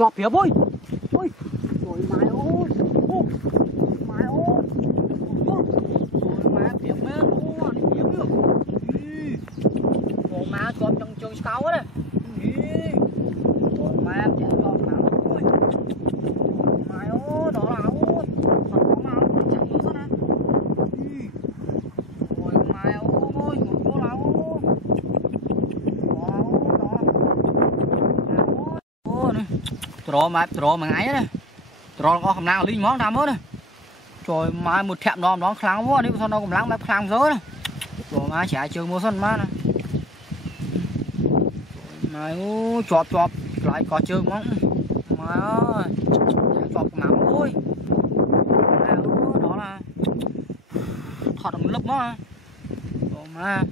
chọp phía ôi ôi rồi mày ơi ô mày ơi rồi mày phía mẹ ô đi phía được rồi má chọp trong trường cao đấy rồi má chạy chọp nào ôi mày ơi đó là ôi thật có máu chạy nữa sao nè rồi mày ơi cô nào trò mà ngái đấy trò có khả năng linh món làm hết đấy trời mai một thẹm nó kháng quá đi sao nó cũng lắng bếp kháng dớ này rồi mai trẻ trường mua sân má này mày ơi chọp lại có trường món mày ơi chọp mắm ôi đó là thật là một lớp đó rồi mà